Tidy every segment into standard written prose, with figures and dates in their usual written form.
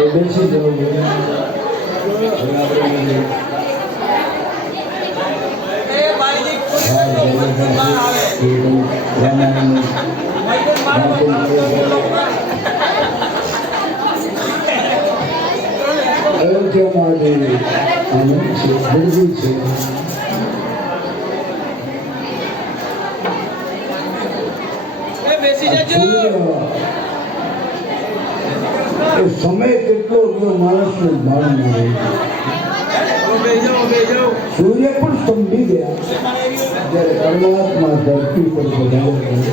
બેસી જવું અયોધ્યામાં જે આનંદ છે બિલકુલ છે. સમય કેટલો માણસને ભાન મળે. સૂર્ય પણ સ્તંભી ગયા જ્યારે પરમાત્મા ધરતી પર પધાર્યા.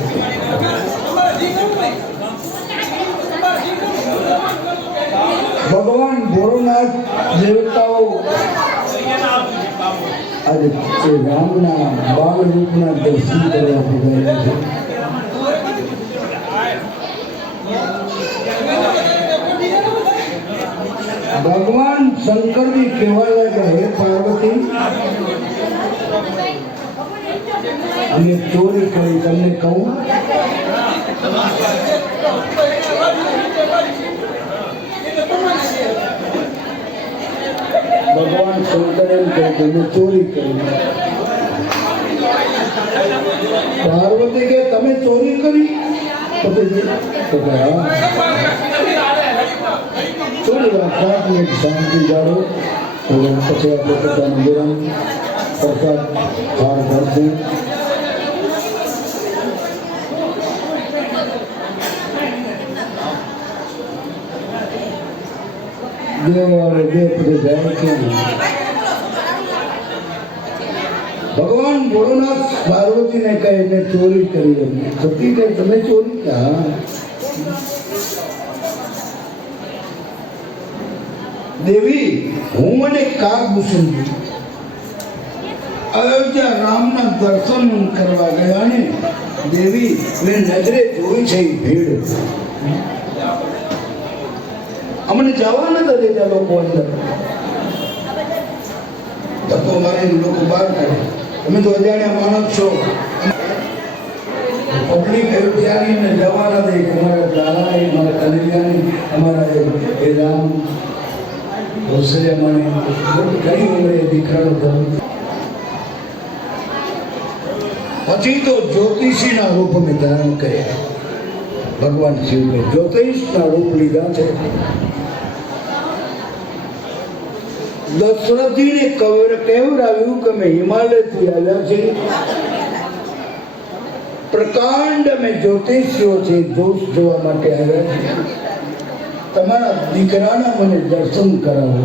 ભગવાન ભોળોનાથ દેવતાઓ આજે રામના બાળ રૂપના દર્શન કરવા પધાર્યા છે. ભગવાન શંકરજી કહેવા લાગ્યા, હે પાર્વતી, અમે ચોરી કરી તમને કહું. ભગવાન શંકર એમ કહે કે અમે ચોરી કરી. પાર્વતી કે તમે ચોરી કરી? થોડી વાર 5 મિનિટ શાંતિ જાળો, પછી આપણે પોતાનું વિરામ પ્રસાદ ભાર કરશું. દેવાળે બે પદે જાય છે. ભગવાન ભોળોનાથ પાર્વતીને કહે મેં ચોરી કરી. સતી કહે તમે ચોરી ક્યાં? દેવી, હું અને કાગભૂષણ અયોધ્યા રામના દર્શન કરવા ગયા ને દેવી, મેં નજરે જોઈ છે ભીડ. અમને જવા નતા દેતા લોકો અંદર. ધક્કો મારીને લોકો બહાર કાઢે. તમે તો અજાણ્યા માણસ છો. પબ્લિક અયોધ્યાની જવા ના દે કે અમારા લાલાની, અમારા કનૈયાની, અમારા એ રામ ઘણી ઉંમરે દીકરાનો ધર્મ. પછી તો જ્યોતિષીના રૂપ મેં ધારણ કર્યા. ભગવાન શિવને જ્યોતિષના રૂપ લીધા છે. દશરથજીને કહેવડાવ્યું કે અમે હિમાલયથી આવ્યા છીએ. પ્રકાંડ અમે જ્યોતિષીઓ છે, દોષ જોવા માટે આવ્યા છીએ. તમારા દીકરાના મને દર્શન કરાવો.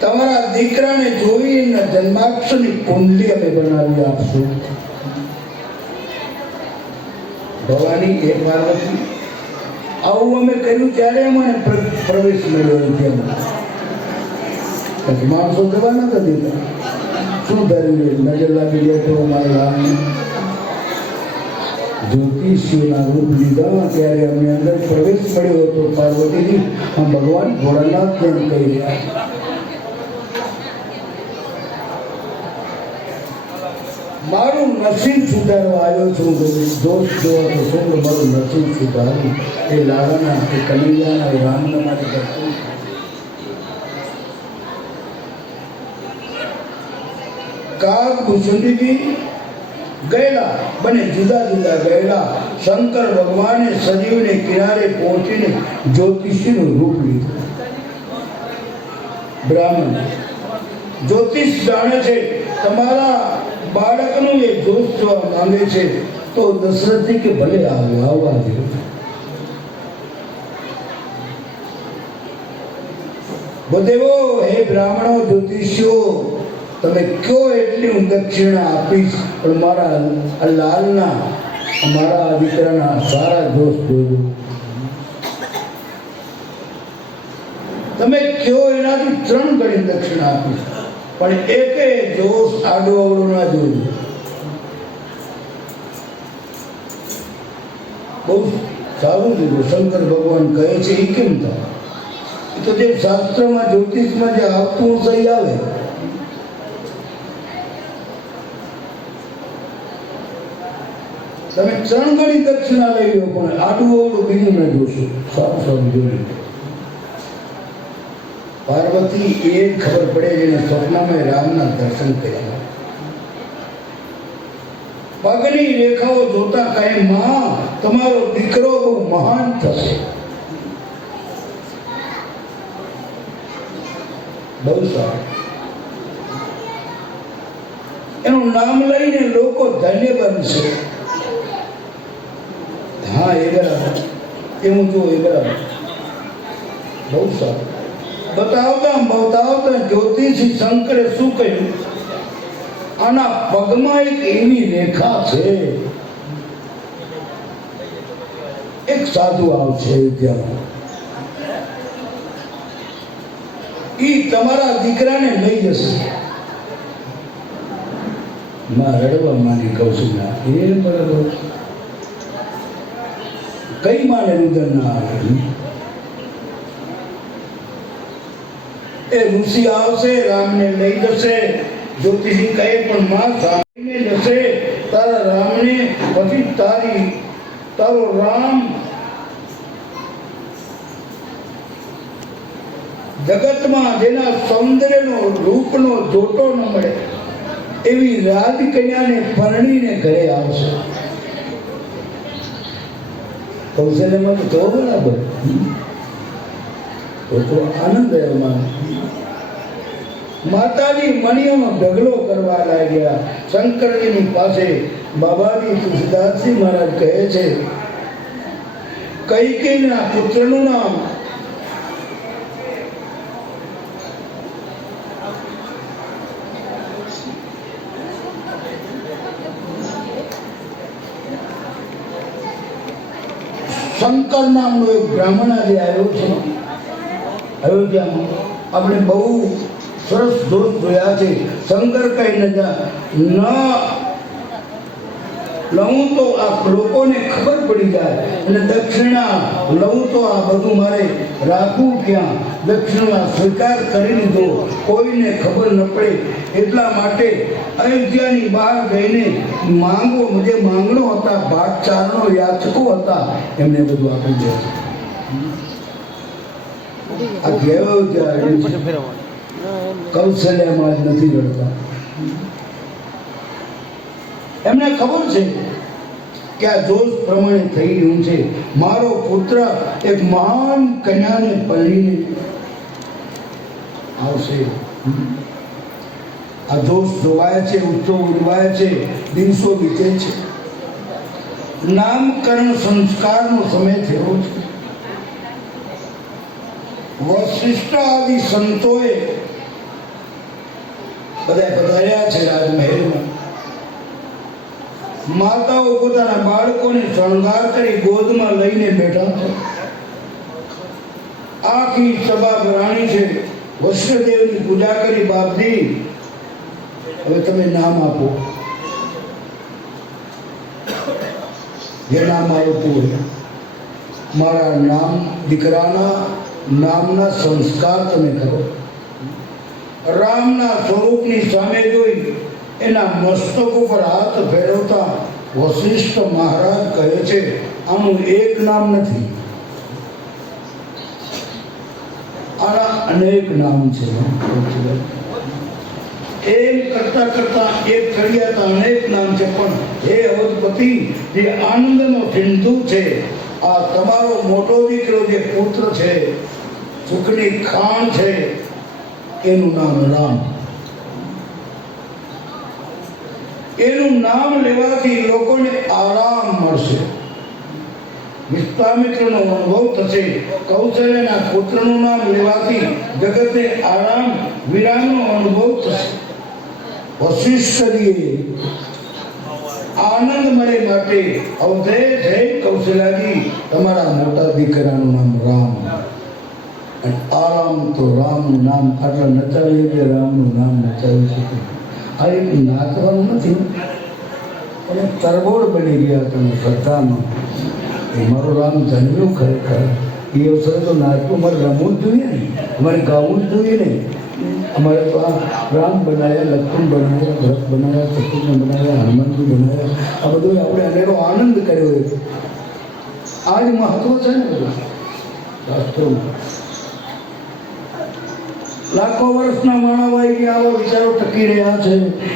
તમારા દીકરાને જોઈને જન્માક્ષરની કુંડલી અમે બનાવી આપશું. ભવાની હે પાર્વતી, આવું અમે કર્યું ત્યારે અમને પ્રવેશ મળ્યો ત્યાં. માણસો જવા નતા દેતા. શું ધર્યું? નજર લાગી જાય તો અમારા જ્યોતિષીઓના રૂપ લીધા ત્યારે અમને અંદર પ્રવેશ મળ્યો હતો. પાર્વતીજી આમ ભગવાન ભોળાનાથ એમ કહી રહ્યા. મારું નસીબ સુધારવા આવ્યો છું. દોષ જોવા તો શું, મારું નસીબ સુધારું. એ લાલાના, એ કનૈયાના, એ રામના માટે કરતું. કાગભૂષણજી ગયેલા, બને જુદા જુદા ગયેલા. શંકર ભગવાને સજીવને કિનારે પહોંચીને જ્યોતિષીનું રૂપ લીધું. બ્રાહ્મણ જ્યોતિષ જાણે છે તમારા બાળકનું એ દોષ જોવા માંગે છે તો દશરથજી કે ભલે આવવા દે. બુદ્ધિઓ, હે બ્રાહ્મણો, જ્યોતિષીઓ, તમે કયો એટલી હું દક્ષિણા આપીશ, પણ મારા લાલના, મારા દીકરાના સારા દોષ જોયું. તમે કયો એનાથી 3 ગણી દક્ષિણા આપીશ, પણ એકે દોષ આડો અવળો ના જોયું. બહુ સારું કીધું. શંકર ભગવાન કહે છે એ કેમ થાય? એ તો જે શાસ્ત્રમાં જ્યોતિષમાં જે આપવું સહી આવે. તમે 3 ગણી દક્ષિણા લઈ લો પણ આડું અવળું બીજું ન જોશો. સારું સારું જોયું. પાર્વતી એ ખબર પડે જેને સ્વપ્નમાં રામના દર્શન કર્યા. પગની રેખાઓ જોતા કહે માં તમારો દીકરો બહુ મહાન થશે. બહુ સારું. એનું નામ લઈને લોકો ધન્ય બનશે. હા એ બરાબર. એવું જો એ બરાબર. બહુ સારું. બતાવતા જ્યોતિષી શંકરે શું કહ્યું? આના પગમાં એક એવી રેખા છે. એક સાધુ આવશે ત્યાં, ઈ તમારા દીકરાને લઈ જશે. માં રડવા માંડી કૌશલ્યા. એ બરાબર. કઈ માને રુદન ના આવે? એ ઋષિ આવશે, રામને લઈ જશે. જ્યોતિષી કહે પણ માં સાંભળીને જશે તારા રામને, પછી તારો રામ જગતમાં જેના સૌંદર્યનો રૂપનો જોટો ન મળે એવી રાજકન્યાને પરણીને ઘરે આવશે. કૌશલ્યમાં તો બરાબર. તો આનંદ એમાં. માતાજી મણીઓનો ઢગલો કરવા લાગ્યા શંકરજીની પાસે. બાબાજી તુલસીદાસજી મહારાજ કહે છે કૈકેયીના પુત્રનું નામ શંકર નામનો એક બ્રાહ્મણ આજે આવ્યો છે અયોધ્યામાં. આપણે બહુ સરસ દોષ જોયા છે. શંકર કઈ ન લઉં તો આ લોકોને ખબર પડી જાય અને દક્ષિણા લઉં તો આ બધું મારે રાખવું ક્યાં? દક્ષિણા સ્વીકાર કરી લીધો, કોઈને ખબર ન પડે એટલા માટે અયોધ્યાની બહાર જઈને જે માંગણો હતા, ભાગચારણો યાચકો હતા, એમને બધું આપી દે. આ કહેવાય કૌશલ્યમાં જ નથી રડતા. એમને ખબર છે કે આ જોશ પ્રમાણે થઈ રહ્યું છે. મારો પુત્ર એક મહાન કન્યાને પરણીને આવશે. આ જોશ જોવાય છે, ઉત્સવ ઉજવાય છે, દિવસો વીતે છે. નામકરણ સંસ્કારનો સમય થયો છે. વશિષ્ઠ આદિ સંતોએ બધા પધાર્યા છે રાજમહેલમાં. માતાઓ પોતાના બાળકોને શણગાર કરી ગોદમાં લઈને બેઠા છે. આખી સભા રાણી છે. વૈષ્ણદેવની પૂજા કરી. બાપજી હવે તમે નામ આપો, જે નામ આવતું હોય. મારા નામ દીકરાના નામના સંસ્કાર તમે કરો. રામના સ્વરૂપની સામે જોઈ એના મસ્તક ઉપર હાથ ફેરવતા વશિષ્ઠ મહારાજ કહે છે આનું એક નામ નથી, આના અનેક નામ છે. એમ કરતા કરતા એક કર્યા અનેક નામ છે. પણ હે અવધપતિ, જે આનંદનો સિંધુ છે, આ તમારો મોટો દીકરો જે પુત્ર છે, સુખની ખાણ છે, એનું નામ રામ. એનું નામ લેવાથી લોકોને આરામ મળશે, વિશ્વામિત્રનો અનુભવ થશે. કૌશલ્યના પુત્રનું નામ લેવાથી જગતને આરામ વિરામનો અનુભવ થશે. વશિષ્ઠજીએ આનંદ મળે માટે અવધેશ હે કૌશલ્યાજી, તમારા મોટા દીકરાનું નામ રામ. અને આરામ તો રામનું નામ આટલા નચાવીએ કે રામનું નામ નચાવી શકે. આ એક નાચવાનું નથી, અને તરબોળ બની ગયા તમે શ્રદ્ધામાં. એ મારો રામ જન્મ્યો ખરેખર. એ અવસરે તો નાચવું મારે રમવું જ જોઈએ ને, અમારે ગાવું જ જોઈએ ને. हमारे तो राम बनाया, लक्ष्मण बनाया, भरत बनाया, शत्रुघ्न बनाया, हनुमान जी बनाया। आ બધું આપણે અનેરો આનંદ કર્યો છે। આ જ મહત્વ છે ને બધું શાસ્ત્રોમાં। લાખો વર્ષના માનવાઈ આવા વિચારો ટકી રહ્યા છે।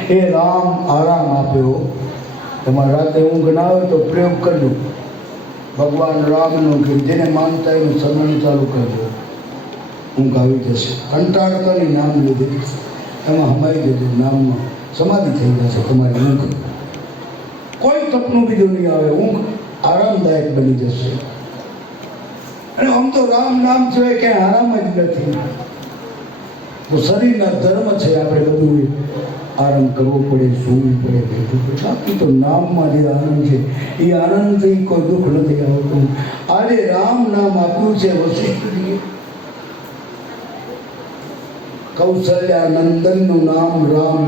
એ રામ આરામ આપ્યો। તમારે રાતે ઊંઘ ના આવે તો પ્રયોગ કરજો। ભગવાન રામનું કે જેને માનતા એનું સ્મરણ ચાલુ કરજો, ઊંઘ આવી જશે। કંટાળતા નહીં, નામ લીધે એમાં હમાઈ જજો, નામમાં સમાધિ થઈ જશે તમારી ઊંઘ। કોઈ સપનું બીજું નહીં આવે, ઊંઘ આરામદાયક બની જશે। અને આમ તો રામ નામ સિવાય ક્યાંય આરામ જ નથી। તો શરીરના ધર્મ છે, આપણે બધું આરામ કરવો પડે, સૂવું પડે, બેઠવું પડે। બાકી તો નામમાં જે આનંદ છે એ આનંદથી કોઈ દુઃખ નથી આવતું। આજે રામ નામ આપ્યું છે વશિષ્ઠજીએ। કૌશલ્યા નંદનનું નામ રામ।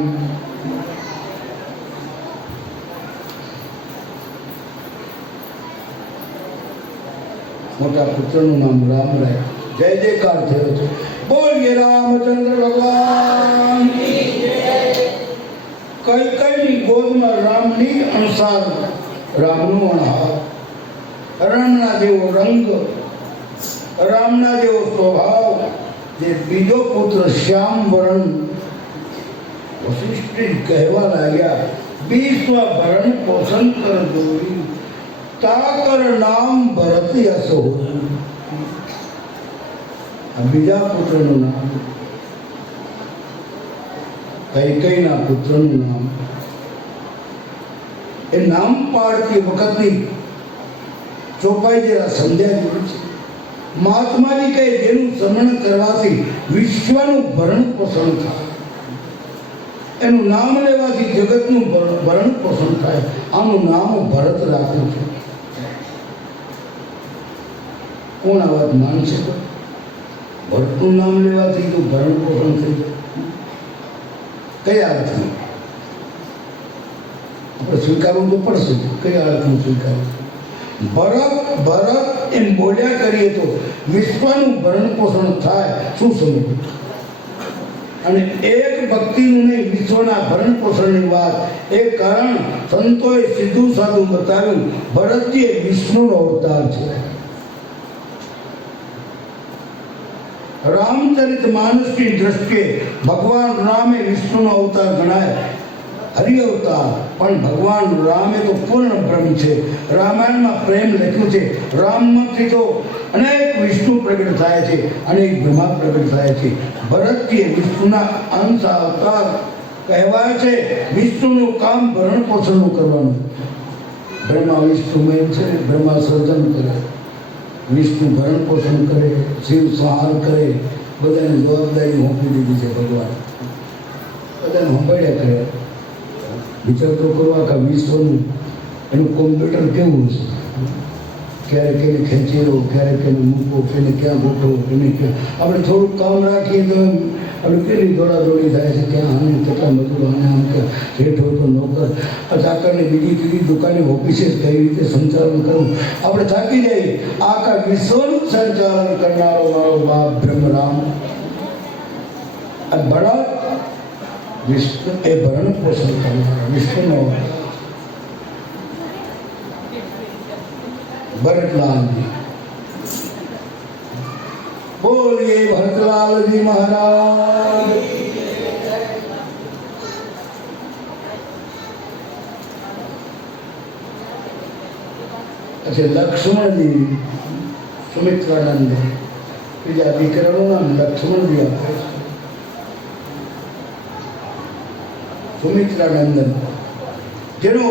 મોટા પુત્રનું નામ રામ રાય। જય જયકાર થયો છે। બોલીએ રામચંદ્ર ભગવાન। કઈ કઈની ગોદમાં રામની અણસાર, રામનું અણહાર। રણના જેવો રંગ, રામના જેવો સ્વભાવ, જે બીજો પુત્ર શ્યામ વરણ। વશિષ્ઠ કહેવા લાગ્યા, વિશ્વ ભરણ પોષણ કર દોરી, તાકર નામ ભરત યશો। આ બીજા પુત્રનું નામ, કૈકેયીના પુત્રનું નામ। એ નામ પાડતી વખતની ચોપાઈ જરા સમજ્યા જેવી છે। મહાત્માજી કહે જેનું સ્મરણ કરવાથી વિશ્વનું ભરણ પોષણ થાય, એનું નામ લેવાથી જગતનું ભરણ પોષણ થાય। આનું નામ ભરત રાખ્યું છે। કોણ આ વાત માનશે? ભરતનું નામ લેવાથી તો ભરણ પોષણ થઈ જાય। કયા અર્થમાં આપણે સ્વીકારવું તો પડશે? કયા અર્થમાં સ્વીકારવું? ભરત એમ બોલ્યા કરીએ તો વિશ્વનું ભરણ પોષણ થાય, શું સમજવું? અને એક ભક્તિનું નહીં, વિશ્વના ભરણ પોષણની વાત। એ કારણ સંતોએ સીધું સાધું બતાવ્યું, ભરતજી એ વિષ્ણુનો અવતાર છે। રામચરિત માનસની દ્રષ્ટિએ ભગવાન રામે વિષ્ણુનો અવતાર ગણાય, હરિ અવતાર। પણ ભગવાન રામ એ તો પૂર્ણ બ્રહ્મ છે। રામાયણમાં પ્રેમ લખ્યું છે, રામમાંથી તો અનેક વિષ્ણુ પ્રગટ થાય છે, અનેક બ્રહ્મા પ્રગટ થાય છે। ભરતજીએ વિષ્ણુના અંશ અવતાર કહેવાય છે। વિષ્ણુનું કામ ભરણ પોષણનું કરવાનું। બ્રહ્મા વિષ્ણુમય છે, બ્રહ્મા સર્જન કરે, વિષ્ણુ ભરણ પોષણ કરે, શિવ સંહાર કરે। બધાને જવાબદારી સોંપી દીધી છે ભગવાન, બધાને સંભાળ્યા કરે। વિચાર તો કરો, આખા વિશ્વનું એનું કોમ્પ્યુટર કેવું છે? ક્યારેક એને ખેંચી લો, ક્યારેક એને મૂકો, એને ક્યાં ગોઠવો, એને ક્યાં। આપણે થોડુંક કામ રાખીએ તો આપણે કેટલી દોડાદોડી થાય છે, ક્યાં આને કેટલા મજૂરો, આને આમ કે જેઠ હોય તો નોકર, આ ચાકરની બીજી ત્રીજી દુકાને ઓફિસે કઈ રીતે સંચાલન કરવું, આપણે થાકી જઈએ। આખા વિશ્વનું સંચાલન કરનારો મારો બાપ બ્રહ્મ રામ। આ બળા વિષ્ણુ એ ભરણ પોષણ કરનારા વિષ્ણુનો ભરતલાલજી। બોલીએ ભરતલાલજી મહારાજ। अच्छा लक्ष्मण जी सुमित्रानंद बीजा दीकराનું નામ લક્ષ્મણ जी આપે છે। સુમિત્રાનંદન જેનો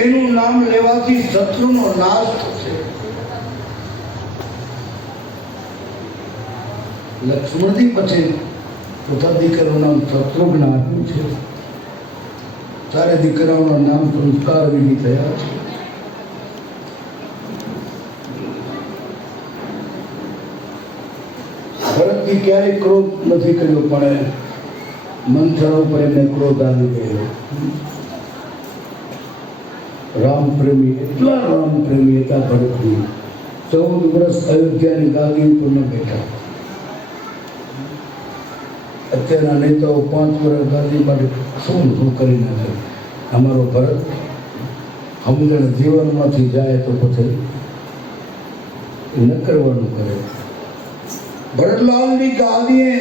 એનું નામ લેવાથી શત્રુનો નાશ થશે। લક્ષ્મણજી પછી ચોથા દીકરાનું નામ શત્રુઘ્ન આપ્યું છે। ચારે દીકરાઓના નામ સંસ્કાર વિધિ થયા છે। ભરતજી ક્યારેય ક્રોધ નથી કર્યો, પણ મંથરા ઉપર એમને ક્રોધ આવી ગયો। રામ પ્રેમી, એટલા રામ પ્રેમી હતા ભરતજી, 14 વર્ષ અયોધ્યાની ગાદી ઉપર ન બેઠા। અત્યારના નેતાઓ 5 વર્ષ ગાદી માટે શું કરી નાખે. અમારો ભરત સમજણ જીવનમાંથી જાય તો પછી ન કરવાનું કરે. ભરતલાલની ગાદીએ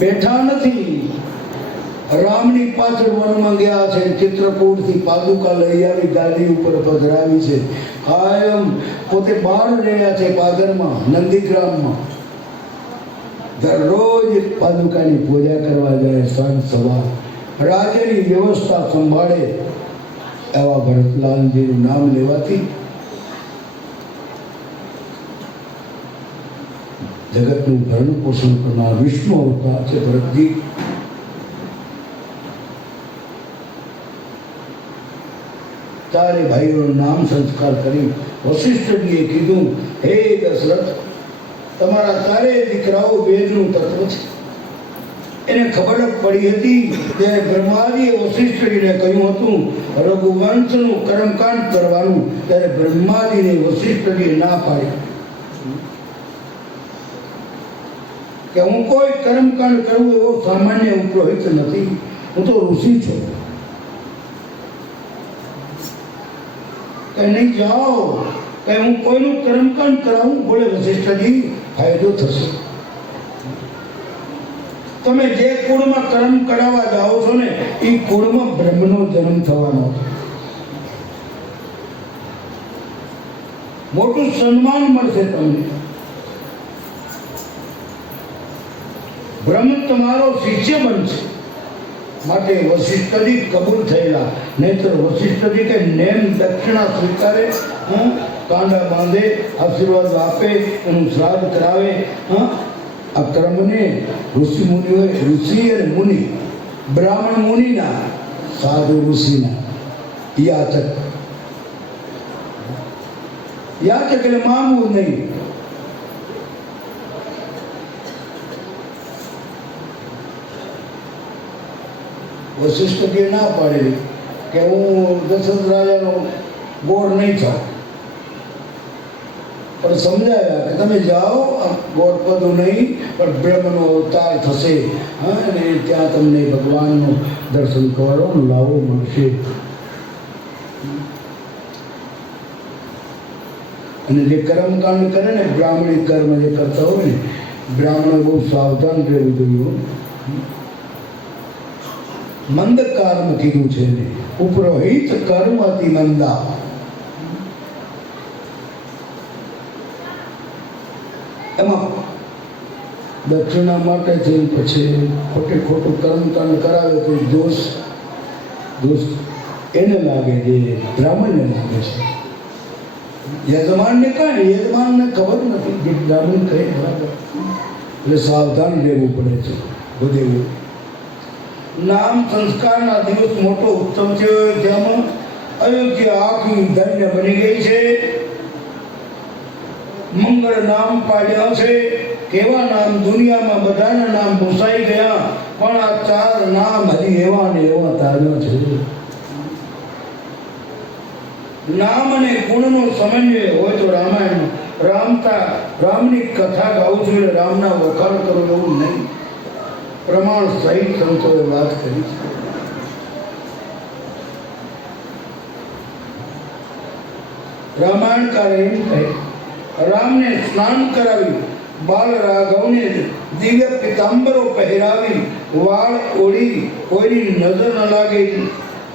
બેઠા નથી, રામની પાછળ વનમાં ગયા છે. ચિત્રકૂટથી પાદુકા લઈ આવી ગાદી ઉપર પધરાવી છે. કાયમ પોતે બહાર રહ્યા છે, પાદરમાં, નંદીગ્રામમાં. દરરોજ પાદુકાની પૂજા કરવા જાય, સાંજ સવાર રાજ્યની વ્યવસ્થા સંભાળે. એવા ભરતલાલજીનું નામ લેવાથી જગતનું ભરણ પોષણ કરનાર વિષ્ણુ અવતાર છે ભરતજી. ચારે ભાઈઓનું નામ સંસ્કાર કરી વશિષ્ઠજીએ કીધું, હે દશરથ, તમારા ચારે દીકરાઓ વેદનું તત્વ છે. એને ખબર પડી હતી ત્યારે બ્રહ્માજીએ વશિષ્ઠજીને કહ્યું હતું રઘુવંશનું કર્મકાંડ કરવાનું. ત્યારે બ્રહ્માજીને વશિષ્ઠજીએ ના પાડી કે હું કોઈ કર્મકાંડ કરું એવો સામાન્ય પુરોહિત નથી, હું તો ઋષિ છું. કે નહીં જાઓ, કે હું કોઈનું કર્મકાંડ કરાવું. બોલે વશિષ્ઠજી, ફાયદો થશે. તમે જે કુળમાં કર્મ કરાવવા જાઓ છો ને એ કુળમાં બ્રહ્મનો જન્મ થવાનો, મોટું સન્માન મળશે તમને. બ્રહ્મ તમારો શિષ્ય બનશે. માટે વશિષ્ઠજી કબૂલ થયેલા. નહીતર વશિષ્ઠજી કે નેમ દક્ષિણા સ્વીકારે, કાંડા બાંધે, આશીર્વાદ આપે, એનું શ્રાદ્ધ કરાવે. આ કર્મને ઋષિ મુનિ હોય, ઋષિ અને મુનિ, બ્રાહ્મણ મુનિના, સાધુ ઋષિના. યાચક એટલે માંગવું નહીં. વશિષ્ઠજીએ ના પાડેલી કે હું દશરથ રાજાનો ગોળ નહીં થાવ, પણ સમજાવ્યા કે તમે જાઓ, ગોળ પદું નહીં પણ બ્રહ્મનો અવતાર થશે. અને ત્યાં તમને ભગવાનનું દર્શન કરવાનો લાવો મળશે. અને જે કર્મકાંડ કરે ને, બ્રાહ્મણી કર્મ જે કરતા હોય ને, બ્રાહ્મણો બહુ સાવધાન રહેવું જોઈએ. મંદ કર્મ કીધું છે ને, ઉપરોહિત કર્મ અતિ મંદા. એમાં દક્ષિણા માટે થઈને પછી ખોટું કર્મકાંડ કરાવે તો દોષ એને લાગે, જે બ્રાહ્મણને લાગે છે. યજમાનને કાંઈ, યજમાનને ખબર નથી જે બ્રાહ્મણ કહે બરાબર. એટલે સાવધાન રહેવું પડે છે. બધે નામ સંસ્કારના દિવસ મોટો ઉત્તમ છે. જેમાં અયોધ્યા આખી ધન્ય બની ગઈ છે. મંગળ નામ પાડ્યા છે. કેવા નામ, દુનિયામાં બધાના નામ ભૂસાઈ ગયા, પણ આ 4 નામ હજી એવા ને એવા તાર્યા છે. નામ અને ગુણનો સમન્વય હોય તો રામાયણ રામની કથા ગાવું છું, રામના વખાણ કરું એવું નહીં. પ્રમાણ સહિત સંતોએ વાત કરી છે. રામાયણકારે એમ કહે, રામને સ્નાન કરાવી, બાલ રાઘવને દિવ્ય પિતાંબરો પહેરાવી, વાળ ઓળી, કોઈની નજર ન લાગે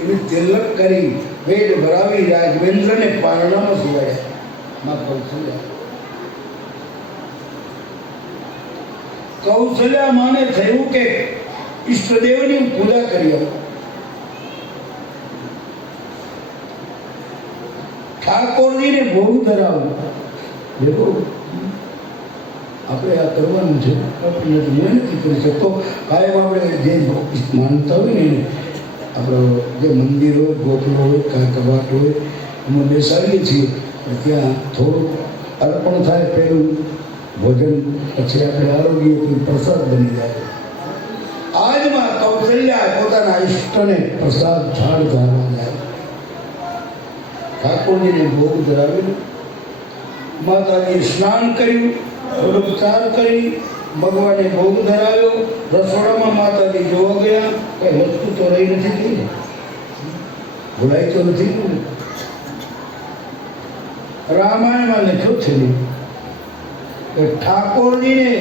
એવી તિલક કરી, વેદ ભરાવી, રાઘવેન્દ્રને પારણામાં સુવાડ્યા. કૌશલ્યા માને થયું કે ઈષ્ટદેવની પૂજા કરી. ઠાકોરજીને ભોગ ધરાવું. દેખો, આપણે આ કરવાનું છે. આપણે નથી કરી શકતો. કાયમ આપણે જે માનતા હોય ને, આપણો જે મંદિર હોય, ગોખલો હોય, કબાટ હોય, એમાં બેસાડીએ છીએ. ત્યાં થોડુંક અર્પણ થાય, પહેલું ભોજન, પછી આપણે આરોગ્ય પ્રસાદ બની જાય. આજમાં કૌશલ્યા પોતાના ઈષ્ટને પ્રસાદ ઝાડ ધારવા જાય. ઠાકોરજીને ભોગ ધરાવેલો, માતાજીએ સ્નાન કર્યું, ઉપચાર કરી, ભગવાને ભોગ ધરાવ્યો, રસોડામાં માતાજી જોવા ગયા, કઈ વસ્તુ તો રહી નથી ગઈ ને, ભૂલાઈ તો નથી ગયું ને. રામાયણમાં લખ્યું છે કે ઠાકોરજીને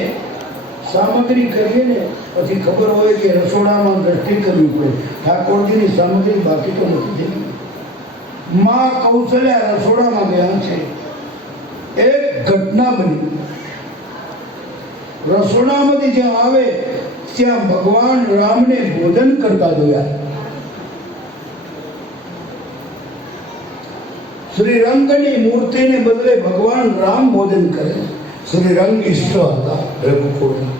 સામગ્રી કરીએ ને પછી ખબર હોય કે રસોડામાં દ્રષ્ટિ કરવી પડે. ઠાકોરજીની સામગ્રી બાકી તો નથી થઈ. માં કૌશલ્યા રસોડામાં ગયા છે. એક ઘટના બની, રસોડામાંથી જ્યાં આવે ત્યાં ભગવાન રામને ભોજન કરતા જોયા. શ્રી રંગની મૂર્તિને બદલે ભગવાન રામ ભોજન કરે. શ્રી રંગ ઈષ્ટ હતા રઘુકુળના,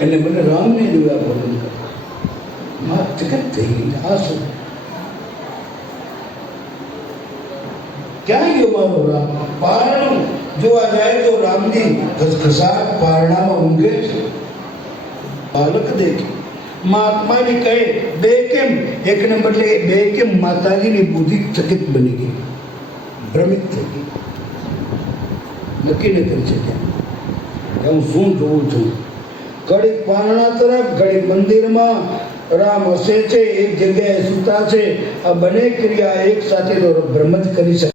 એને બદલે રામને જોયા ભોજન કરે. માં ચકત થઈ ગઈ. આ શું? ક્યાં ગયો મારો રામ? પારણું જોવા જાય તો રામજી ઘસઘસાટ પારણામાં ઊંઘે છે. બાલક દેખે મહાત્માજી કહે બે કેમ? એકને બદલે બે કેમ? માતાજીની બુદ્ધિ ચકિત બની ગઈ, ભ્રમિત થઈ ગઈ. નક્કી ન કરી શક્યા કે હું શું જોઉં છું. ઘડીક પારણા તરફ, ઘડીક મંદિરમાં. રામ હસે છે, એક જગ્યાએ સૂતા છે. આ બંને ક્રિયા એક સાથે તો બ્રહ્મ જ કરી શકે.